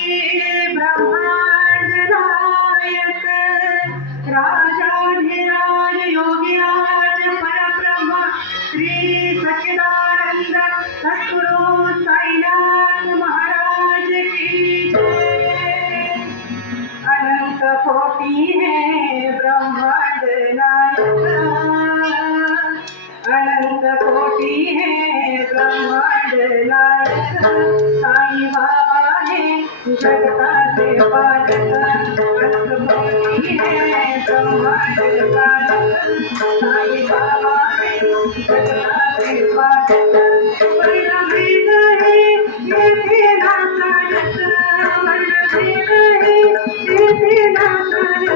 ब्रह्मांड नायक राजाधिराज योगीराज परब्रह्म श्री सच्चिदानंद सद्गुरु साईनाथ महाराज की जय। अनंत कोटि है ब्रह्मांड नायक, अनंत कोटि है ब्रह्मांड नायक। साईं बाबा है जगता के पालक, अनंत कोटि है ब्रह्मांड नायक। साईं बाबा है जगता के पालक। वर्ण भेद है ये तेरा नायक, वर्ण भेद है ये तेरा नायक।